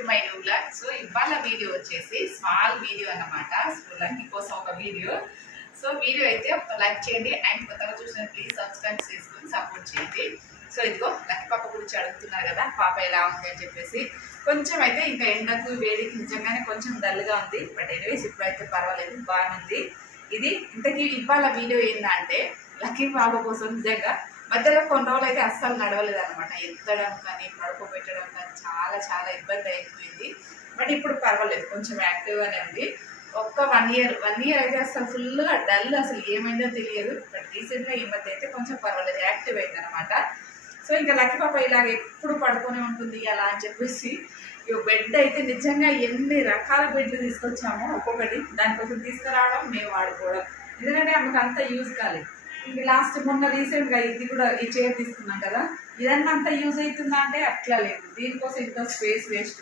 To my new blog so ఇవాళ video వచ్చేసి small video అన్నమాట. సో లక్కీ కోసం ఒక వీడియో సో వీడియో అయితే ఒక లైక్ చేయండి. అండ్ కొత్తగా చూసిన ప్లీజ్ సబ్స్క్రైబ్ చేసుకుని సపోర్ట్ చేయండి. సో ఇదిగో లక్కీ పాప గురించి అడుగుతున్నారు కదా పాప ఎలా ఉంది అని చెప్పేసి. కొంచెం అయితే ఇంకా ఎండకు వేడికి నిజంగానే కొంచెం డల్గా ఉంది. బట్ ఎనీవేస్ ఇప్పుడైతే పర్వాలేదు బాగుంది ఇది ఇంతకీ ఇవాళ వీడియో ఏంటంటే లక్కీ పాప కోసం నిజంగా మధ్యలో కొన్ని రోజులు అయితే అస్సలు నడవలేదు అనమాట ఎత్తడం కానీ పడుకోబెట్టడం కానీ చాలా చాలా ఇబ్బంది అయిపోయింది. బట్ ఇప్పుడు పర్వాలేదు కొంచెం యాక్టివ్గానే ఉంది. ఒక్క వన్ ఇయర్ వన్ ఇయర్ అయితే అసలు ఫుల్గా డల్ అసలు ఏమైందో తెలియదు. బట్ రీసెంట్గా ఈ మధ్య అయితే కొంచెం పర్వాలేదు యాక్టివ్ అయింది అనమాట సో ఇంకా లక్కీ పాప ఇలాగ ఎప్పుడు పడుకొని ఉంటుంది అలా అని చెప్పేసి ఇక బెడ్ అయితే నిజంగా ఎన్ని రకాల బెడ్లు తీసుకొచ్చామో ఒక్కొక్కటి. దానికోసం తీసుకురావడం మేము వాడుకోవడం. ఎందుకంటే ఆమెకు అంత యూజ్ కాలేదు. ఇంక లాస్ట్ మొన్న రీసెంట్గా ఇది కూడా ఈ చైర్ తీసుకున్నాం కదా. ఇదన్నా యూజ్ అవుతుందా అంటే అట్లా లేదు. దీనికోసం ఇంత space waste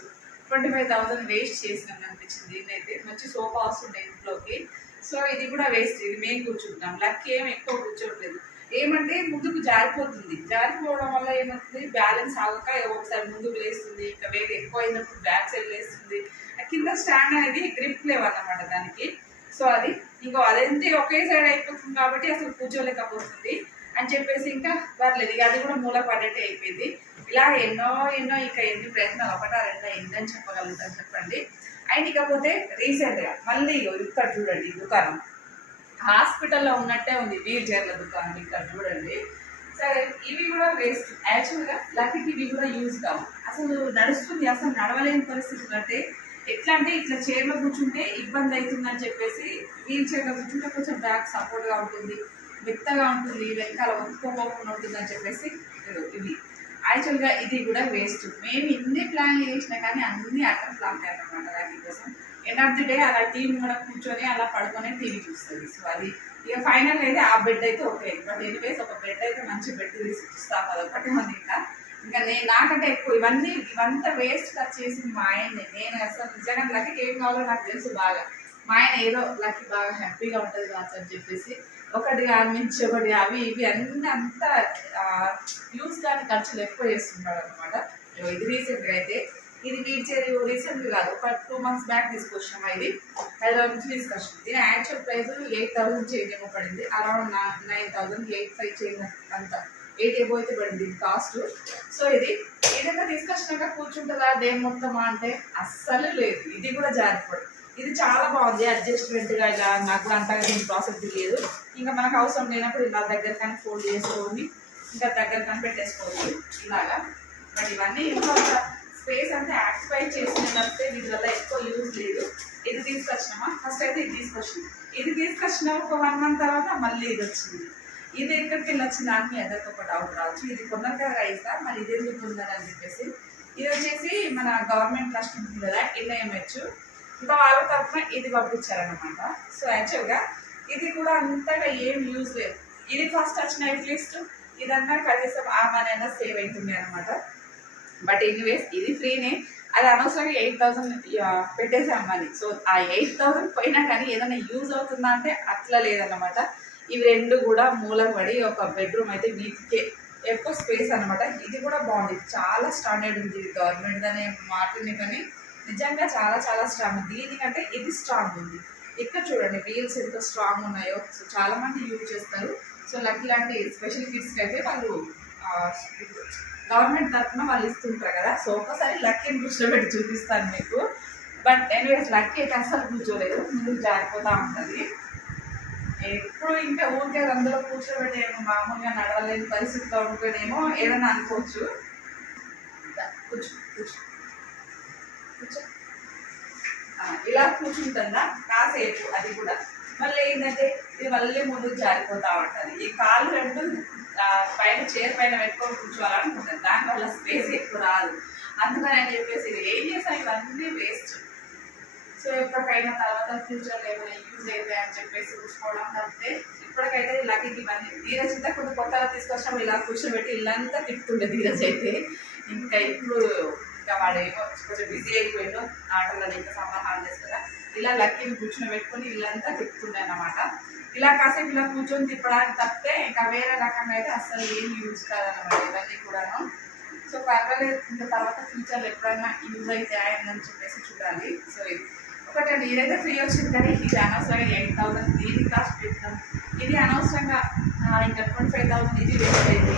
twenty five thousand waste చేసినాం అనిపించింది దీన్నైతే మంచి సోఫా వస్తుండే ఇంట్లోకి. సో ఇది కూడా వేస్ట్ ఇది మేము కూర్చుంటాం. లక్ ఏం ఎక్కువ కూర్చోట్లేదు. ఏమంటే ముందుకు జారిపోతుంది. జారిపోవడం వల్ల ఏమవుతుంది? బ్యాలెన్స్ ఆగక ఒకసారి ముందుకు లేస్తుంది. ఇంకా వేరే ఎక్కువ అయినప్పుడు బ్యాక్ సైడ్ లేస్తుంది. కింద స్టాండ్ అనేది గ్రిప్ లేవన్నమాట దానికి. సో అది ఇంకో అదంతే ఒకే సైడ్ అయిపోతుంది కాబట్టి అసలు కూర్చోలేకపోతుంది. అని చెప్పేసి ఇంకా పర్లేదు ఇక అది కూడా మూల పడ్డట్టే అయిపోయింది. ఇలా ఎన్నో ఎన్నో ఇంకా ఎన్ని ప్రయత్నాలు ఒకటా రెండా ఎన్నని చెప్పగలుగుతాను చెప్పండి. అండ్ ఇకపోతే రీసెంట్గా మళ్ళీ ఇక్కడ చూడండి దుకాణం. హాస్పిటల్లో ఉన్నట్టే ఉంది వీల్ చైర్ల దుకాణం ఇక్కడ చూడండి. సరే ఇవి కూడా వేస్ట్ యాక్చువల్గా లక్కీకి ఇవి కూడా యూజ్ కావు. అసలు నడుస్తుంది అసలు నడవలేని పరిస్థితులు అంటే ఎట్లా అంటే ఇట్లా చైర్లో కూర్చుంటే ఇబ్బంది అవుతుందని చెప్పేసి వీల్ చైర్లో కూర్చుంటే కొంచెం బ్యాక్ సపోర్ట్గా ఉంటుంది మెత్తగా ఉంటుంది వెనకాల ఒప్పుకోకుండా ఉంటుందని చెప్పేసి ఇది. యాక్చువల్గా ఇది కూడా వేస్ట్. మేము ఇన్ని ప్లాన్ చేసినా కానీ అన్ని అక్కడ ప్లాన్ అన్నమాట దాని కోసం. ఎండ్ ఆఫ్ ది డే అలా టీవీ కూడా కూర్చొని అలా పడుకొని టీవీ చూస్తుంది. సో అది ఇక ఫైనల్ అయితే ఆ బెడ్ అయితే ఓకే బట్ ఎనీవేస్ ఒక బెడ్ అయితే మంచి బెడ్ తీసుకొస్తాం అది ఒకటి ఉంది ఇంకా. ఇంకా నేను నాకంటే ఎక్కువ ఇవన్నీ ఇవంతా వేస్ట్ ఖర్చు చేసింది మా ఆయన్ని నేను అసలు నిజంగా లక్కీకి ఏం కావాలో నాకు తెలుసు బాగా. మా ఆయన ఏదో లక్కీ బాగా హ్యాపీగా ఉంటుంది కావచ్చు అని చెప్పేసి ఒకటి కానీ మించి ఒకటి అవి ఇవి అన్నీ అంతా యూస్ కానీ ఖర్చులు ఎక్కువ చేస్తున్నాడు అనమాట ఇది రీసెంట్గా అయితే ఇది వీడ్చేది రీసెంట్ కాదు ఒక టూ మంత్స్ బ్యాక్ తీసుకొచ్చినాం ఇది. హైదరాబాద్ నుంచి తీసుకొచ్చినాం దీని actual price eight thousand change ఏమో పడింది. Around nine thousand eight five change అంత. ఎయిట్ అయితే పడింది? కాస్ట్ సో ఇది ఏదైనా తీసుకొచ్చినాక కూర్చుంటుందా? దేని మొత్తమా అంటే అస్సలు లేదు. ఇది కూడా జారిపోయింది ఇది చాలా బాగుంది. అడ్జస్ట్మెంట్గా ఇలా నాకు అంతగా దీని ప్రాసెస్ తెలియదు. ఇంకా మనకు అవసరం లేనప్పుడు ఇలా దగ్గర కానీ ఫోల్డ్ చేసుకొని ఇంకా దగ్గర కానీ పెట్టేసుకోవచ్చు ఇలాగా. బట్ ఇవన్నీ ఇంకా స్పేస్ అంటే యాక్టిఫై చేసిన తప్పితే వీటి వల్ల ఎక్కువ యూజ్ లేదు. ఇది తీసుకొచ్చినామా ఫస్ట్ అయితే ఇది తీసుకొచ్చినాం ఇది తీసుకొచ్చిన ఒక వన్ మంత్ తర్వాత మళ్ళీ ఇది వచ్చింది. ఇది ఎక్కడికి వెళ్ళి వచ్చింది అని మీ అందరికి ఒక డౌట్ రావచ్చు. ఇది కొన్నగా రైసా మరి ఇది ఎందుకు ఉందని చెప్పేసి. ఇది వచ్చేసి మన గవర్నమెంట్ ట్రస్ట్ ఉంటుంది కదా ఎన్ఐఎంహెచ్. ఇంకా వాళ్ళ తరఫున ఇది పంపించారనమాట సో యాక్చువల్గా ఇది కూడా అంతగా ఏం యూజ్ లేదు. ఇది ఫస్ట్ వచ్చిన అట్లీస్ట్ ఇదన్నా కనీసం ఆ మనీ అయినా సేవ్ అవుతుంది అనమాట బట్ ఎనీవేస్ ఇది ఫ్రీనే అది అనవసరంగా ఎయిట్ థౌసండ్ పెట్టేసాం మనీ సో ఆ ఎయిట్ థౌసండ్ పోయినా కానీ ఏదైనా యూజ్ అవుతుందా అంటే అట్లా లేదన్నమాట. ఇవి రెండు కూడా మూలం పడి ఒక బెడ్రూమ్ అయితే వీటికే ఎక్కువ స్పేస్ అనమాట ఇది కూడా బాగుంది. చాలా స్టాండర్డ్ ఉంది. గవర్నమెంట్ అనే మాటని కానీ నిజంగా చాలా చాలా స్ట్రాంగ్ దీనికంటే ఇది స్ట్రాంగ్ ఉంది. ఇక్కడ చూడండి వీల్స్ ఎంత స్ట్రాంగ్ ఉన్నాయో. సో చాలా మంది యూజ్ చేస్తారు. సో లక్ లాంటి స్పెషల్ కిడ్స్కి అయితే వాళ్ళు గవర్నమెంట్ తరఫున వాళ్ళు ఇస్తుంటారు కదా. సో ఒకసారి లక్కీని కూర్చోబెట్టి చూపిస్తాను మీకు. బట్ ఎనీవేస్ లక్కీ అయితే అసలు కూర్చోలేదు. ముందుకు జారిపోతూ ఉంటుంది. ఎప్పుడు ఇంకా ఊరికే అందులో కూర్చోబెట్టి ఏమో మామూలుగా నడవలేని పరిస్థితిలో ఉంటేనేమో ఏదైనా అనుకోవచ్చు. కూర్చో ఇలా కూర్చుంటుందా? కాసేపు అది కూడా. మళ్ళీ ఏంటంటే ఇది మళ్ళీ ముందుకు జారిపోతూ ఉంటుంది. ఈ కాళ్ళు రెండు పైన చైర్ పైన పెట్టుకొని కూర్చోవాలనుకుంటుంది. దానివల్ల స్పేస్ ఎక్కువ రాదు. అందుకని అని చెప్పేసి ఇది ఏం చేస్తాను ఇవన్నీ వేస్ట్. సో ఎప్పటికైనా తర్వాత ఫ్యూచర్లో ఏమైనా యూజ్ అయితే అని చెప్పేసి చూసుకోవడం తప్పితే ఇప్పటికైతే లక్కీకి ఇవన్నీ ధీరజ్ అయితే కొంచెం కొత్తగా తీసుకొచ్చినప్పుడు ఇలా కూర్చోబెట్టి ఇల్లంతా తిప్పుతుండే ధీరజ్ అయితే. ఇంకా ఇప్పుడు ఇంకా వాడు ఏమో కొంచెం బిజీ అయిపోయిండు ఆటలలో ఇంకా సమ్మర్ హాలిడేస్ కదా. ఇలా లక్కీని కూర్చొని పెట్టుకొని ఇల్లంతా తిప్పుతుండే అన్నమాట. ఇలా కాసేపు ఇలా కూర్చొని తిప్పడానికి తప్పితే ఇంకా వేరే రకంగా అయితే అసలు ఏం యూజ్ కాదనమాట ఇవన్నీ కూడాను. సో పర్వాలేదు ఇంకా తర్వాత ఫ్యూచర్లో ఎప్పుడైనా యూజ్ అయితే అయిందని చెప్పేసి చూడాలి. సో ఇది ఒకటండి ఇదైతే ఫ్రీ వచ్చింది కానీ ఇది అనవసరంగా ఎయిట్ థౌసండ్ దీనికి కాస్ట్ పెట్టినాం. ఇది అనవసరంగా ఇంకా ట్వంటీ ఫైవ్ థౌసండ్ ఇది వేస్ట్ అయింది.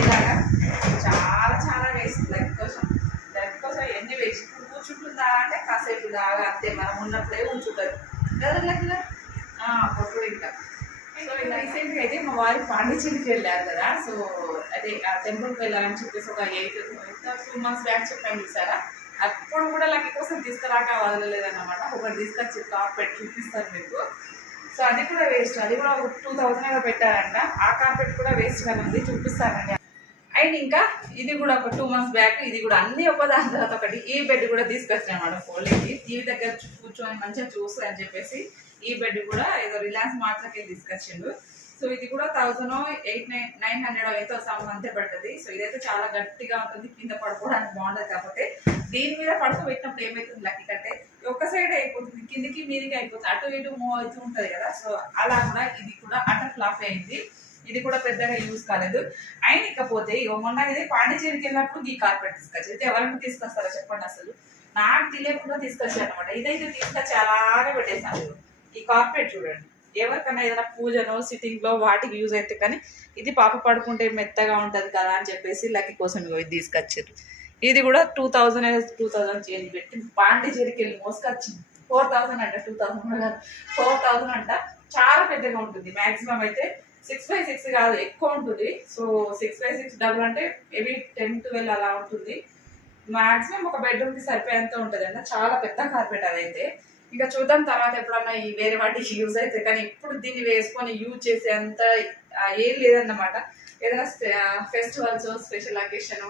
ఇలాగా చాలా చాలా వేస్ట్ లైఫ్ కోసం లైఫ్ కోసం ఎన్ని వేస్ట్ ఇప్పుడు కూర్చుంటుందా అంటే కాసేపు దాగా అంతే మనం ఉన్నప్పుడే కూర్చుంటుంది కదా లెక్కన కొట్టుడు ఇంకా. సో రీసెంట్గా అయితే మా వారి పాండిచేరికి వెళ్ళారు కదా. సో అదే ఆ టెంపుల్కి వెళ్ళాలని చెప్పేసి ఒక ఎయిట్ టూ మంత్స్ బ్యాక్ చెప్పాను చూసారా? అప్పుడు కూడా లక్కీ కోసం తీసుకురాక వదలలేదన్నమాట ఒకటి తీసుకొచ్చి కార్పెట్ చూపిస్తారు మీకు. సో అది కూడా వేస్ట్ అది కూడా ఒక టూ థౌసండ్ ఏదో పెట్టారంట. ఆ కార్పెట్ కూడా వేస్ట్గా ఉంది చూపిస్తానండి. అండ్ ఇంకా ఇది కూడా ఒక టూ మంత్స్ బ్యాక్ ఇది కూడా అన్ని ఒక దాని తర్వాత ఒకటి. ఈ బెడ్ కూడా తీసుకొచ్చాను అనమాట ఫోల్డింగ్కి టీవీ దగ్గర కూర్చొని మంచిగా చూస్తా అని చెప్పేసి ఈ బెడ్ కూడా ఏదో రిలయన్స్ మార్ట్లకి తీసుకొచ్చిండు. సో ఇది కూడా thousand eight nine nine hundred ఎంతో సమ్ అంతే పడుతుంది. సో ఇదైతే చాలా గట్టిగా ఉంటుంది. కింద పడుకోవడానికి బాగుంటుంది కాకపోతే దీని మీద పడుకోబెట్టినప్పుడు ఏమవుతుంది లక్కీ కంటే ఒక సైడ్ అయిపోతుంది. కిందికి మీదికి అయిపోతుంది. అటు ఇటు మూవ్ అవుతూ ఉంటుంది కదా. సో అలా కూడా ఇది కూడా అట ఫ్లాప్ అయింది. ఇది కూడా పెద్దగా యూజ్ కాలేదు. అయిన ఇకపోతే మొన్న ఇది పాండిచేరికి వెళ్ళినప్పుడు ఈ కార్పెట్ తీసుకొచ్చి అయితే ఎవరిని తీసుకొస్తారో చెప్పండి అసలు. నాకు తెలియకుండా తీసుకొచ్చాను అనమాట ఇదైతే తీసుకొచ్చి అలాగే పెట్టేసాను ఈ కార్పెట్ చూడండి. ఎవరికైనా ఏదైనా పూజనో సిట్టింగ్లో వాటికి యూజ్ అయితే కానీ ఇది పాప పడుకుంటే మెత్తగా ఉంటది కదా అని చెప్పేసి లక్కీ కోసం ఇది తీసుకొచ్చారు. ఇది కూడా two thousand two thousand change పెట్టి పాండిచేరికి వెళ్ళి మోసుకొచ్చింది ఫోర్ థౌసండ్ అంట టూ థౌసండ్ ఫోర్ థౌసండ్ అంట. చాలా పెద్దగా ఉంటుంది. మాక్సిమం అయితే సిక్స్ బై సిక్స్ కాదు ఎక్కువ ఉంటుంది. So six by six double అంటే మేబీ టెన్ ట్వెల్వ్ అలా ఉంటుంది. మాక్సిమం ఒక బెడ్రూమ్కి సరిపోయేంత ఉంటుంది అంట చాలా పెద్ద కార్పెట్ అదైతే. ఇంకా చూద్దాం తర్వాత ఎప్పుడన్నా ఈ వేరే వాటికి యూజ్ అయితే కానీ ఇప్పుడు దీన్ని వేసుకొని యూజ్ చేసే అంత ఏం లేదన్నమాట. ఏదైనా ఫెస్టివల్స్ స్పెషల్ అకేషన్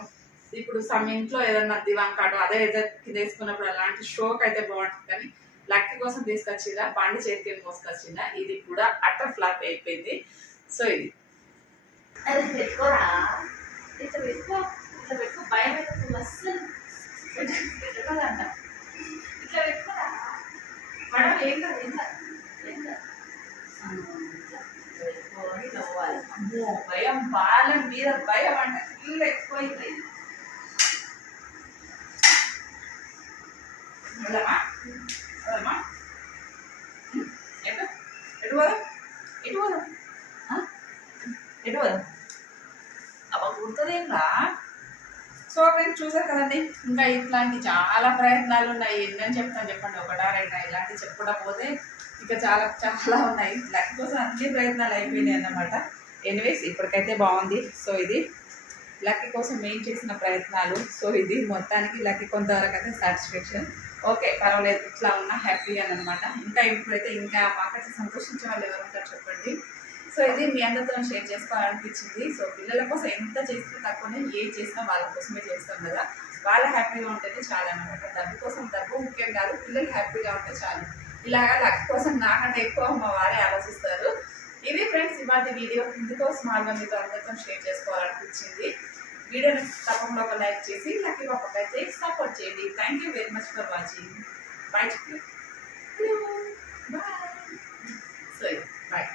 ఇప్పుడు సమ్ ఇంట్లో ఏదన్నా దివాన్ కాడు అదే ఏదో కింద వేసుకున్నప్పుడు అలాంటి షోక్ అయితే బాగుంటుంది. కానీ లక్కీ కోసం తీసుకొచ్చిందా బాండి చేతికి మోసుకొచ్చిందా ఇది కూడా అట్ట ఫ్లాప్ అయిపోయింది. సో ఇది. ఇట్లా పెట్టుకో భయం ఇట్లా భయం బాలం మీద భయం అంటే చూసారు కదండి? ఇంకా ఇట్లాంటి చాలా ప్రయత్నాలు ఉన్నాయి. ఎన్నని చెప్తాను చెప్పండి. ఒకటా రెండా ఇలాంటివి చెప్పకపోతే ఇంకా చాలా చాలా ఉన్నాయి. లక్ కోసం అన్ని ప్రయత్నాలు అయిపోయినాయి అన్నమాట. ఎనీవేస్ ఇప్పటికైతే బాగుంది. సో ఇది లక్కీ కోసం మేము చేసిన ప్రయత్నాలు. సో ఇది మొత్తానికి లక్కీ కొంతవరకు అయితే సాటిస్ఫాక్షన్ ఓకే పర్వాలేదు. ఇట్లా ఉన్నా హ్యాపీ అని అనమాట ఇంకా ఇప్పుడైతే ఇంకా మాకైతే సంతోషించే వాళ్ళు ఎవరు ఉంటారు చెప్పండి? సో ఇది మీ అందరితో షేర్ చేసుకోవాలనిపించింది. సో పిల్లల కోసం ఎంత చేస్తే తక్కువనే ఏ చేసినా వాళ్ళ కోసమే చేస్తాం కదా. వాళ్ళ హ్యాపీగా ఉంటేనే చాలు అనమాట డబ్బు కోసం డబ్బు ముఖ్యం కాదు పిల్లలు హ్యాపీగా ఉంటే చాలు. ఇలాగా లక్ కోసం నాకంటే ఎక్కువ మా వారే ఆలోచిస్తారు. ఇది ఫ్రెండ్స్ ఇవాటి వీడియో ఇందుకోసం గా మీతో అందరితో షేర్ చేసుకోవాలనిపించింది. వీడియోని తప్పకుండా ఒక లైక్ చేసి లక్కీ పాపకైతే సపోర్ట్ చేయండి. Thank you very much for watching bye చెప్పి బాయ్ సో బాయ్